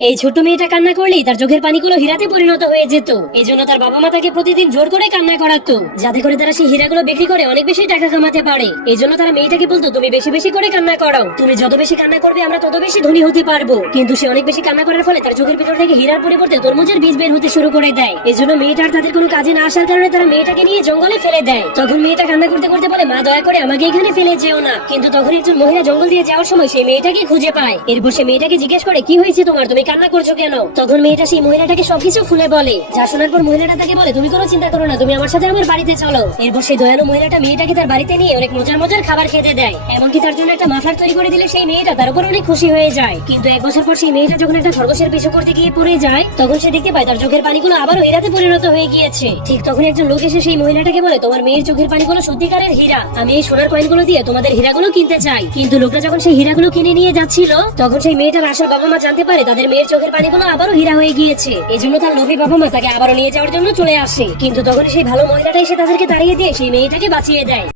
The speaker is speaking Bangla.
এই ছোট্ট মেয়েটা কান্না করলেই তার চোখের পানিগুলো হীরাতে পরিণত হয়ে যেত। এই জন্য তার বাবা মা তাকে প্রতিদিন জোর করে কান্না করাতো, যাতে করে তারা সেই হীরাগুলো বিক্রি করে অনেক বেশি টাকা কামাতে পারে। এই জন্য তারা মেয়েটাকে বলতো, তুমি বেশি বেশি করে কান্না করো, তুমি যত বেশি কান্না করবে আমরা তত বেশি ধনী হতে পারবো। কিন্তু সে অনেক বেশি কান্না করার ফলে তার চোখের ভিতর থেকে হীরার পরিবর্তে তরমুজের বীজ বের হতে শুরু করে দেয়। এই জন্য মেয়েটার তাদের কোনো কাজে না আসার কারণে তারা মেয়েটাকে নিয়ে জঙ্গলে ফেলে দেয়। তখন মেয়েটা কান্না করতে করতে বলে, মা দয়া করে আমাকে এখানে ফেলে যেও না। কিন্তু তখন একজন মহিলা জঙ্গল দিয়ে যাওয়ার সময় সেই মেয়েটাকে খুঁজে পায়। এরপর সে মেয়েটাকে জিজ্ঞেস করে, কি হয়েছে তোমার, তুমি কান্না করছো কেন? তখন মেয়েটা সেই মহিলাটাকে সবকিছু খুলে বলে। যা শোনার পর মহিলাটা তাকে বলে, তুমি কোনো চিন্তা করো না, তুমি আমার সাথে আমার বাড়িতে চলো। এরপর সেই দয়ালু মহিলাটা মেয়েটাকে তার বাড়িতে নিয়ে অনেক মজার মজার খাবার খেতে দেয়। এমনকি তার জন্য একটা মাফলার তৈরি করে দিলে সেই মেয়েটা তার উপর অনেক খুশি হয়ে যায়। কিন্তু এক বছর পর সেই মেয়েটা যখন একটা খরগোশের পিছু করতে গিয়ে পড়ে যায়, তখন সে দেখতে পায় তার চোখের পানিগুলো আবারও হীরাতে পরিণত হয়ে গিয়েছে। ঠিক তখন একজন লোক এসে সেই মহিলাটাকে বলে, তোমার মেয়ের চোখের পানিগুলো সত্যিকারের হীরা, আমি এই সোনার কয়েনগুলো দিয়ে তোমাদের হীরাগুলো কিনতে চাই। কিন্তু লোকটা যখন সেই হীরাগুলো কিনে নিয়ে যাচ্ছিল, তখন সেই মেয়েটার আসল বাবা মা জানতে পারে তাদের মেয়ের চোখের পানিগুলো আবারও হীরা হয়ে গিয়েছে। এই জন্য তার লোভী বাবা মা তাকে আবারও নিয়ে যাওয়ার জন্য চলে আসে। কিন্তু তখন সেই ভালো মহিলাটা এসে তাদেরকে তাড়িয়ে দিয়ে সেই মেয়েটাকে বাঁচিয়ে দেয়।